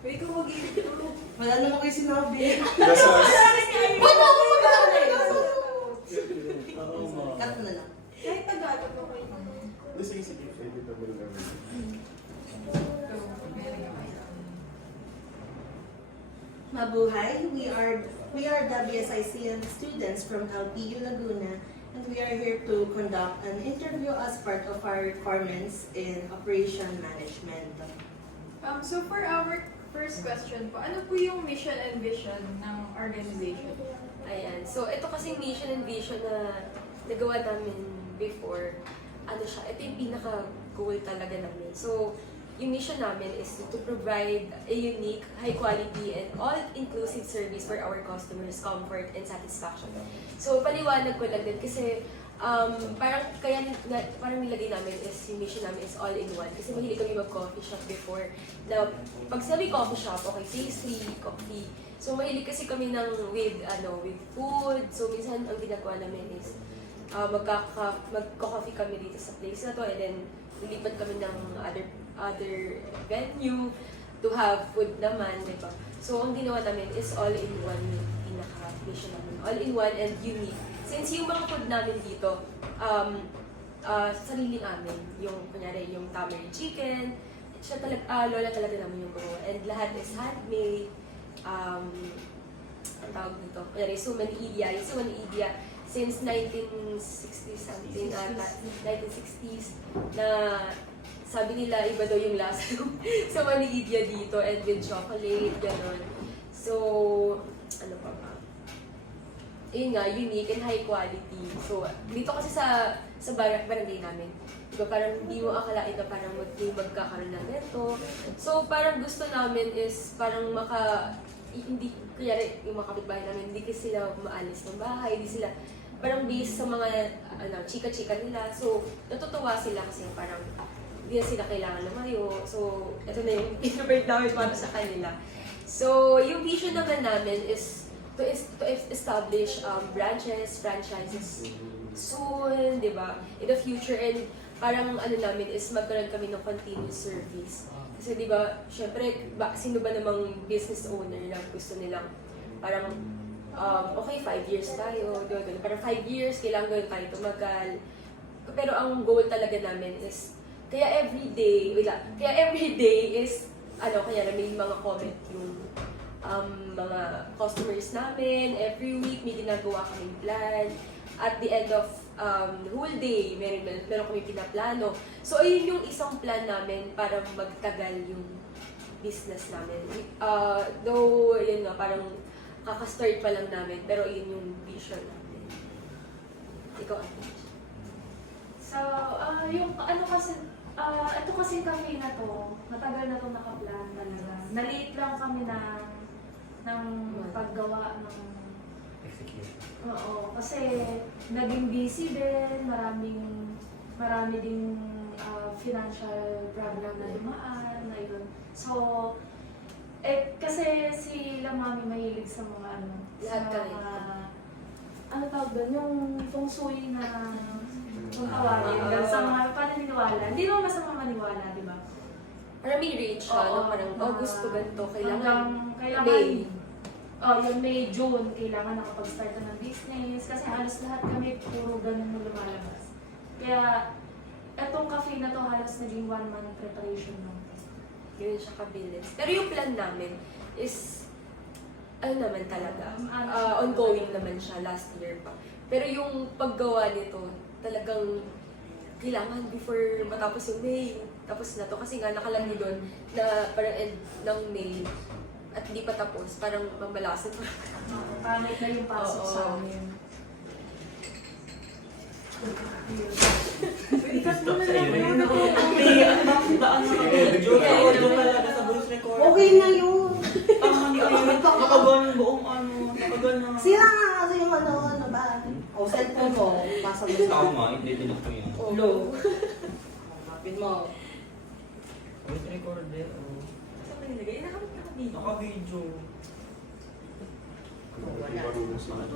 Uy, ikaw mag-iintro. Wala naman kayo sinabi. Gasas. Wala ako mag-aaral. Oo, ma. Cut na lang. Kahit Tagalog ako kayo. Hindi, sige, sige. Pwede ka mo lang. Mabuhay, we are WSICM students from LPU Laguna, and we are here to conduct an interview as part of our requirements in operation management. So for our first question po, ano po yung mission and vision ng organization? Ayan. So, ito kasing mission and vision na nagawa namin before, ano siya, ito yung pinaka-goal talaga namin. So, yung mission namin is to provide a unique, high-quality, and all-inclusive service for our customers' comfort and satisfaction. So, paliwanag ko lang din kasi parang parang nilagay namin is yung mission namin is all-in-one kasi mahilig kami mag-coffee shop before na pag sabi coffee shop, okay, pastry, coffee. So mahilig kasi kami with food. So minsan ang ginagawa namin is magko-coffee kami dito sa place na to and then lilipat kami ng other venue to have food naman, di ba? So ang ginawa namin is all-in-one yung pinaka-mission namin. All-in-one and unique. Since yung mga food namin dito, sarili namin. Yung, kunyari, yung tamarind chicken, siya lola talaga namin yung buo. And lahat is handmade. Ang tawag dito, kunyari, Sumaniidia. Yung Sumaniidia, since 1960s something, 1960s, na sabi nila, iba daw yung lasa ng Sumaniidia dito, and with chocolate, gano'n. So, ano pa ba? Yun nga, unique and high quality. So, dito kasi sa barangay namin, diba, parang hindi mo akalain na parang magkakaroon ng ganito. So, parang gusto namin is parang hindi, kaya yung mga kapitbahay namin, hindi kasi sila maalis ng bahay, hindi sila, parang based sa mga, chika-chika nila. So, natutuwa sila kasi parang, hindi na sila kailangan lumayo. So, ito na yung in-prepare namin para sa kanila. So, yung vision naman namin is to establish branches, franchises soon, di ba? In the future, and parang ano namin is magkaroon kami ng continuous service. Kasi di ba, syempre, sino ba namang business owner na gusto nilang parang, okay, 5 years tayo, parang 5 years, kailangan gawin tayo tumagal. Pero ang goal talaga namin is, kaya everyday is, kaya na may mga comment yung mga customers namin. Every week may ginagawa kaming plan. At the end of whole day, meron kami pinaplano. So, ayun yung isang plan namin para magtagal yung business namin. Though, yun nga, parang kakastart pa lang namin, pero yun yung vision namin. Ikaw, Ate. So, yung ano kasi, ito kasi kami na to, matagal na to nakaplan talaga. Na-late lang kami ng paggawa ng Oo, kasi naging busy din, marami ding financial problem na dumaan, na yun. So, kasi si Mami mahilig sa mga Lahat sa mga, ano tawag doon, yung feng shui na kung tawagin, sa mga paniniwala. Hindi naman masama maniwala, di ba? Parang may range siya, parang August to ganito, kailangan May. Yung May, June, kailangan nakapag-start na ng business. Kasi halos lahat kami puro ganun na lumalabas. Kaya, etong cafe na to halos naging 1 month preparation lang. Yun siya kabilis. Pero yung plan namin is, naman talaga, ongoing naman siya last year pa. Pero yung paggawa nito, talagang kailangan before matapos yung May. Tapos na to kasi nga nakalagay doon na parang end ng May at hindi pa tapos, parang mamalasan pa. Pangit na yung pasok sa amin. Ikat mo na lang. Okay na yun. Nakagan buong nakagan na. Sira nga kasi yung ano ba? O, cellphone mo. Pasa mo. Tama, hindi din ako yun. Low. Kapit mo. Wait, recorder. Saan ba nilagay? Nakamit ka dito. Naka-video. Wala.